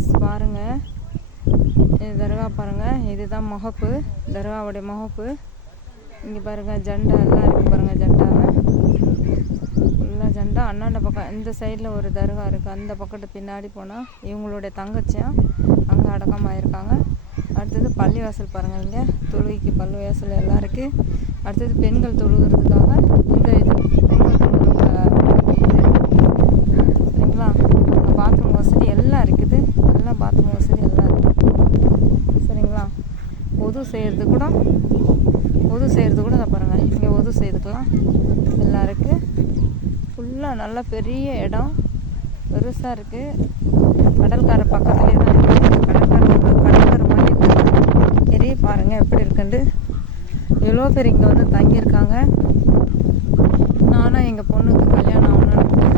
Friends பாருங்கள் இது தர்கா பாருங்கள் இதுதான் முகப்பு. தர்காவுடைய முகப்பு. இங்கே பாருங்கள் ஜெண்டா எல்லாம் இருக்குது பாருங்கள் ஜெண்டாவை ஃபுல்லாக ஜெண்டா. அண்ணாண்ட பக்கம் இந்த சைடில் ஒரு தர்கா இருக்குது அந்த பக்கத்து பின்னாடி போனால் இவங்களுடைய தங்கச்சியும் அங்கே அடக்கமாயிருக்காங்க அடுத்தது பள்ளிவாசல் பாருங்கள் இங்கே. தொழுகைக்கு பள்ளிவாசல் எல்லாம் இருக்குது அடுத்தது பெண்கள் தொழுகிறதுக்காக இந்த இது பெண்கள் தொழுகிற இது சரிங்களா அங்கே பாத்ரூம் வசதி எல்லாம் இருக்குது எல்லாம் பாத்ரூம் வசதி எல்லாம் இருக்குது சரிங்களா உது செய்கிறது கூட உது செய்கிறது கூட இதை பாருங்கள் இங்கே உது செய்துக்கலாம் எல்லாம் இருக்குது ஃபுல்லாக நல்லா பெரிய இடம். பெருசாக இருக்குது கடற்கரை பக்கத்துலேயே தான் இருக்குது கடற்கரை கடற்கரை மாதிரி பெரிய பாருங்கள் எப்படி இருக்குன்ட்டு. எவ்வளோ பேர் இங்கே வந்து தங்கியிருக்காங்க. நானும் எங்கள் பொண்ணுக்கு கல்யாணம் ஆகணும்னு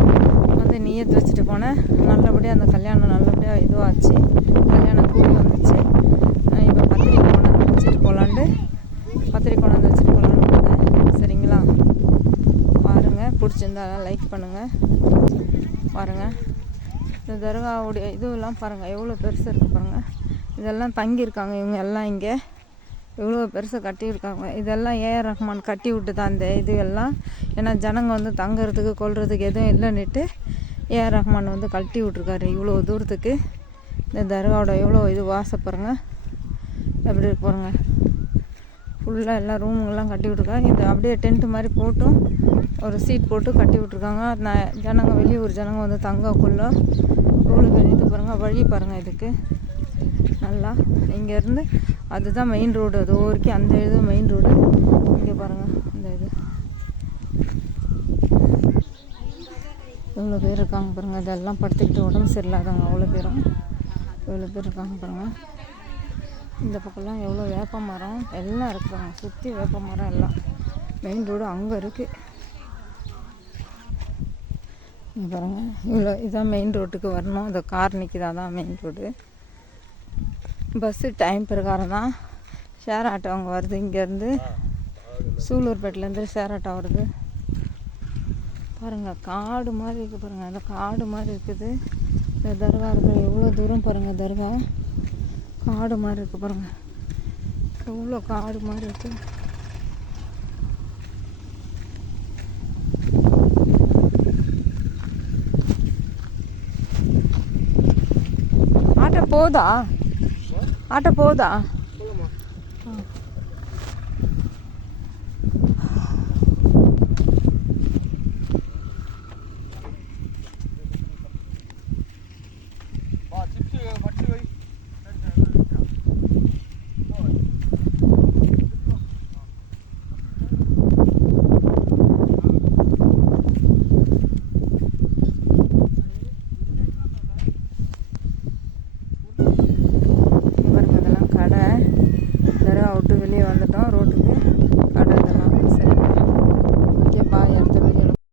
வந்து நீயத்து வச்சுட்டு போனேன். நல்லபடியாக அந்த கல்யாணம் நல்லபடியாக இதுவாச்சு. கல்யாணம் கூடி வந்துச்சு. பிடிச்சிருந்தாலாம் லைக் பண்ணுங்கள் பாருங்கள் இந்த தர்காவுடைய இதுவெல்லாம் பாருங்கள் எவ்வளோ பெருசு இருக்குது பாருங்கள் இதெல்லாம் தங்கியிருக்காங்க இவங்க எல்லாம் இங்கே. எவ்வளோ பெருசாக கட்டியிருக்காங்க. இதெல்லாம் ஏஆர் ரஹ்மான் கட்டி விட்டு தான் இந்த இது எல்லாம். ஏன்னா ஜனங்க வந்து தங்குறதுக்கு கொள்றதுக்கு எதுவும் இல்லைன்னுட்டு ஏஆர் ரஹ்மான் வந்து கட்டி விட்ருக்காரு இவ்வளோ தூரத்துக்கு. இந்த தர்காவோட எவ்வளோ இது வாசப்படுறங்க எப்படி இருக்கு பாருங்கள் ஃபுல்லாக எல்லா ரூமுங்கெல்லாம் கட்டி விட்ருக்காங்க இது அப்படியே டென்ட் மாதிரி போட்டும் ஒரு சீட் போட்டு கட்டி விட்ருக்காங்க நான் ஜனங்க வெளியூர் ஜனங்க வந்து தங்கக்குள்ளே. எவ்வளோ பெரிய இது பாருங்கள் வழி பாருங்கள் இதுக்கு. நல்லா இங்கேருந்து அதுதான் மெயின் ரோடு அது வரைக்கும் அந்த இது மெயின் ரோடு இங்கே பாருங்கள் அந்த இது. எவ்வளோ பேர் இருக்காங்க பாருங்கள் இதெல்லாம் படுத்துக்கிட்டு உடம்பு சரியில்லாதவங்க அவ்வளோ பேரும். எவ்வளோ பேர் இருக்காங்க பாருங்கள் இந்த பக்கம்லாம் எவ்வளோ வேப்ப மரம்? எல்லாம் இருக்குறாங்க சுற்றி வேப்ப மரம் எல்லாம். மெயின் ரோடு அங்கே இருக்குது இங்கே பாருங்கள் இவ்வளோ இதான் மெயின் ரோட்டுக்கு வரணும். இந்த கார் நிற்கிதா தான் மெயின் ரோடு பஸ்ஸு டைம் பிரகாரம் தான். ஷேர் ஆட்டோ அங்கே வருது. இங்கேருந்து சூலூர்பேட்டிலேருந்து ஷேர் ஆட்டோ வருது. பாருங்கள் காடு மாதிரி இருக்குது பாருங்கள் அந்த காடு மாதிரி இருக்குது. இந்த தர்கா இருக்குது எவ்வளோ தூரம் பாருங்கள் தர்கா. காடு மாதிரி இருக்குது பாருங்கள் எவ்வளோ காடு மாதிரி இருக்குது ஆட்டோ போதா ஆட்டோ போதா